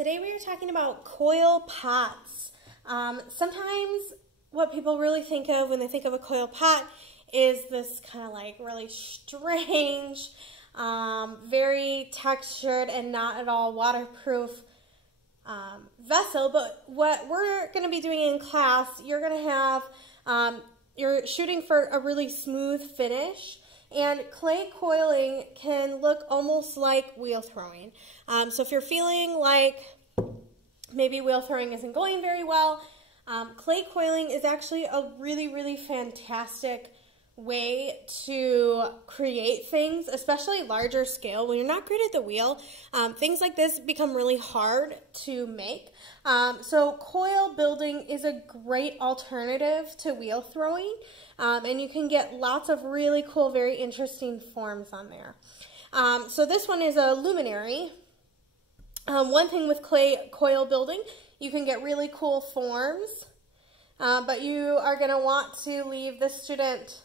Today we are talking about coil pots. Sometimes what people really think of when they think of a coil pot is this kind of like really strange, very textured and not at all waterproof vessel. But what we're going to be doing in class, you're going to have, you're shooting for a really smooth finish. And clay coiling can look almost like wheel throwing. So if you're feeling like maybe wheel throwing isn't going very well, clay coiling is actually a really fantastic way to create things, especially larger scale. When you're not great at the wheel, things like this become really hard to make. So coil building is a great alternative to wheel throwing, and you can get lots of really cool, very interesting forms on there. So this one is a luminary. One thing with clay coil building, you can get really cool forms, but you are going to want to leave the student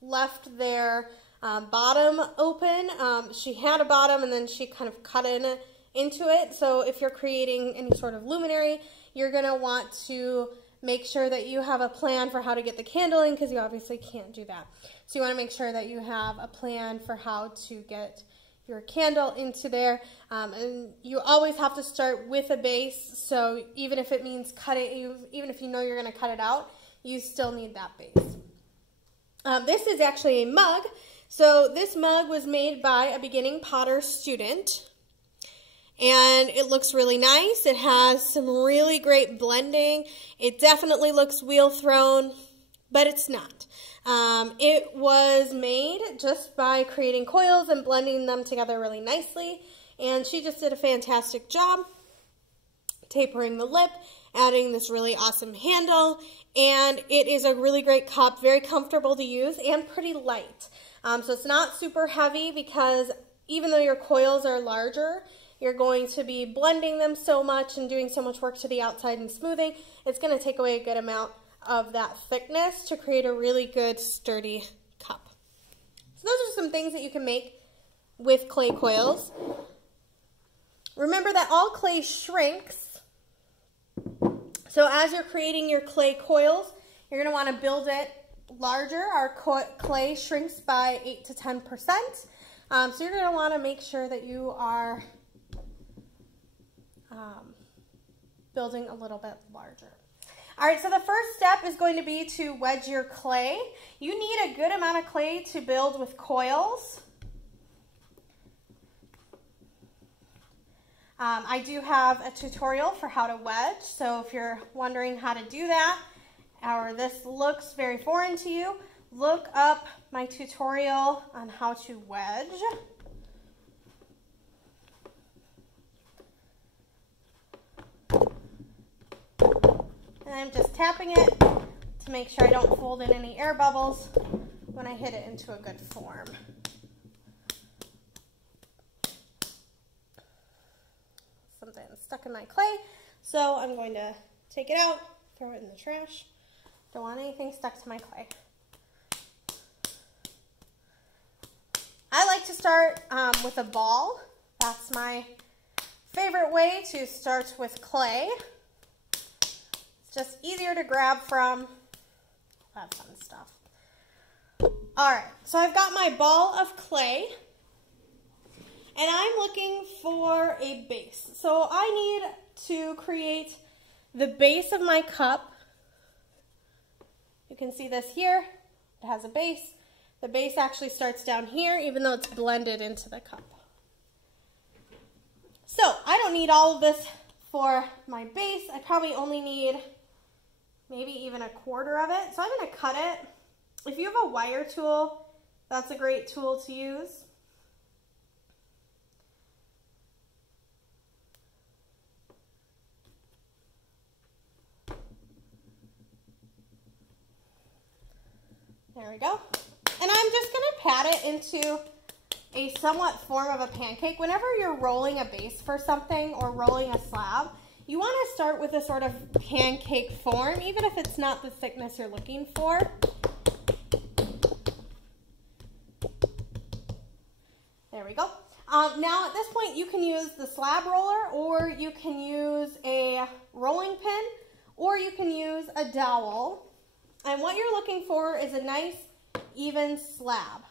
left their bottom open. She had a bottom and then she kind of cut into it. So if you're creating any sort of luminary, you're going to want to make sure that you have a plan for how to get the candle in, because you obviously can't do that. So you want to make sure that you have a plan for how to get your candle into there. And you always have to start with a base. So even if it means even if you know you're going to cut it out, you still need that base. This is actually a mug. So this mug was made by a beginning potter student, and it looks really nice. It has some really great blending. It definitely looks wheel thrown, but it's not. It was made just by creating coils and blending them together really nicely, and she just did a fantastic job tapering the lip, adding this really awesome handle, and it is a really great cup, very comfortable to use and pretty light. So it's not super heavy, because even though your coils are larger, you're going to be blending them so much and doing so much work to the outside and smoothing, it's going to take away a good amount of that thickness to create a really good sturdy cup. So those are some things that you can make with clay coils. Remember that all clay shrinks. So as you're creating your clay coils, you're going to want to build it larger. Our clay shrinks by 8 to 10%. So you're going to want to make sure that you are building a little bit larger. All right, so the first step is going to be to wedge your clay. You need a good amount of clay to build with coils. I do have a tutorial for how to wedge, so if you're wondering how to do that, or this looks very foreign to you, look up my tutorial on how to wedge. And I'm just tapping it to make sure I don't fold in any air bubbles when I hit it into a good form. Something stuck in my clay, so I'm going to take it out, throw it in the trash. Don't want anything stuck to my clay. I like to start with a ball. That's my favorite way to start with clay. It's just easier to grab from. That fun stuff. All right, so I've got my ball of clay, and I'm looking for a base. So I need to create the base of my cup. You can see this here. It has a base. The base actually starts down here, even though it's blended into the cup. So I don't need all of this for my base. I probably only need maybe even a quarter of it. So I'm going to cut it. If you have a wire tool, that's a great tool to use. There we go. And I'm just going to pat it into a somewhat form of a pancake. Whenever you're rolling a base for something or rolling a slab, you want to start with a sort of pancake form, even if it's not the thickness you're looking for. There we go. Now at this point you can use the slab roller, or you can use a rolling pin, or you can use a dowel. And what you're looking for is a nice even slab.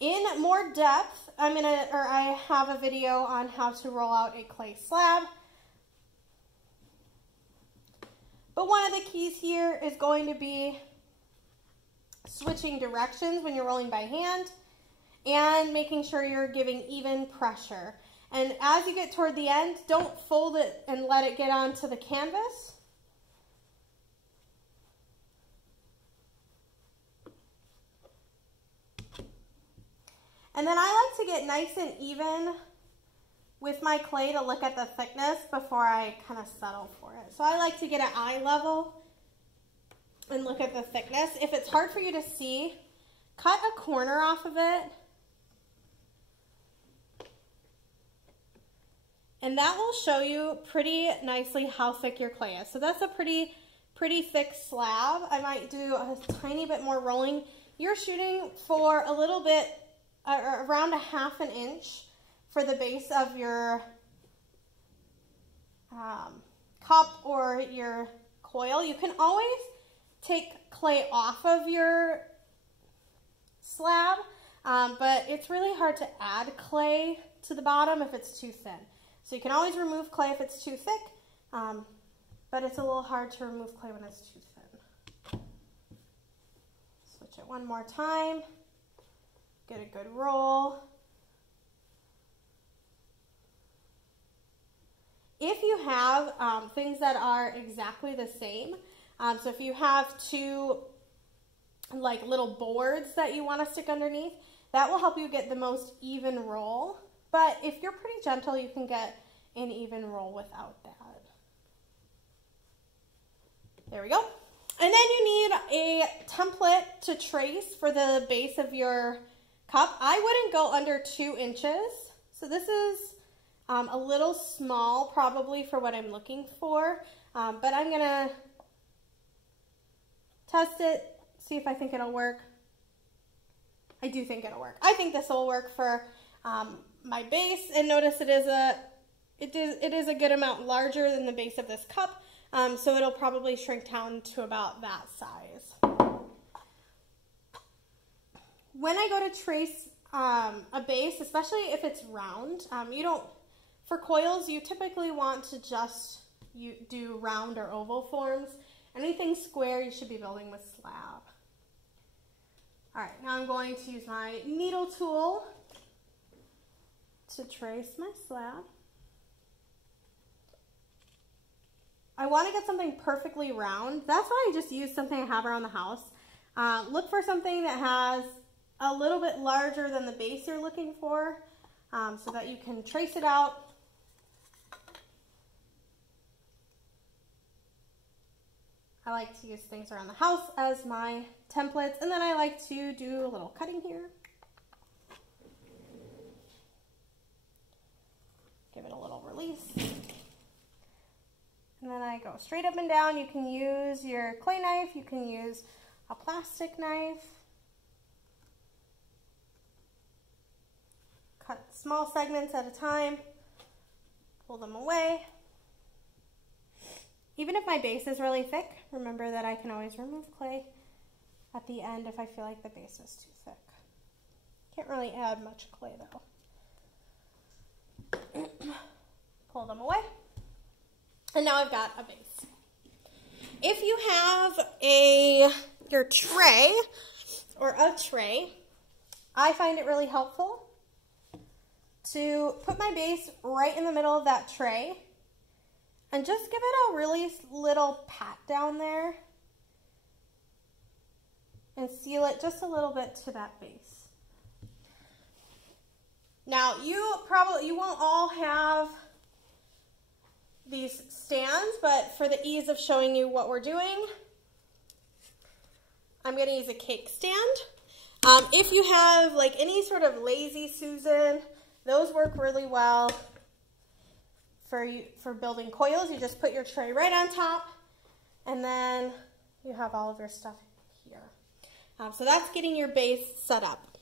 In more depth, I have a video on how to roll out a clay slab. But one of the keys here is going to be switching directions when you're rolling by hand and making sure you're giving even pressure. And as you get toward the end, don't fold it and let it get onto the canvas. And then I like to get nice and even with my clay to look at the thickness before I kind of settle for it. So I like to get at eye level and look at the thickness. If it's hard for you to see, cut a corner off of it. And that will show you pretty nicely how thick your clay is. So that's a pretty thick slab. I might do a tiny bit more rolling. You're shooting for a little bit, around a ½ an inch for the base of your cup or your coil. You can always take clay off of your slab, but it's really hard to add clay to the bottom if it's too thin. So you can always remove clay if it's too thick, but it's a little hard to remove clay when it's too thin. Switch it one more time, get a good roll. If you have things that are exactly the same, so if you have two like little boards that you want to stick underneath, that will help you get the most even roll. But if you're pretty gentle, you can get an even roll without that. There we go. And then you need a template to trace for the base of your cup. I wouldn't go under 2 inches. So this is a little small probably for what I'm looking for, but I'm gonna test it, see if I think it'll work. I do think it'll work. I think this will work for my base, and notice it is a good amount larger than the base of this cup, so it'll probably shrink down to about that size. When I go to trace a base, especially if it's round, for coils, you typically want to just do round or oval forms. Anything square, you should be building with slab. All right, now I'm going to use my needle tool to trace my slab. I want to get something perfectly round. That's why I just use something I have around the house. Look for something that has a little bit larger than the base you're looking for, so that you can trace it out. I like to use things around the house as my templates, and then I like to do a little cutting here. Give it a little release. And then I go straight up and down. You can use your clay knife, you can use a plastic knife. Cut small segments at a time, pull them away. Even if my base is really thick, remember that I can always remove clay at the end if I feel like the base is too thick. Can't really add much clay though. Pull them away. And now I've got a base. If you have your tray or a tray, I find it really helpful to put my base right in the middle of that tray and just give it a really little pat down there and seal it just a little bit to that base. Now you won't all have these stands, but for the ease of showing you what we're doing, I'm going to use a cake stand. If you have like any sort of Lazy Susan, those work really well for building coils. You just put your tray right on top, and then you have all of your stuff here. So that's getting your base set up.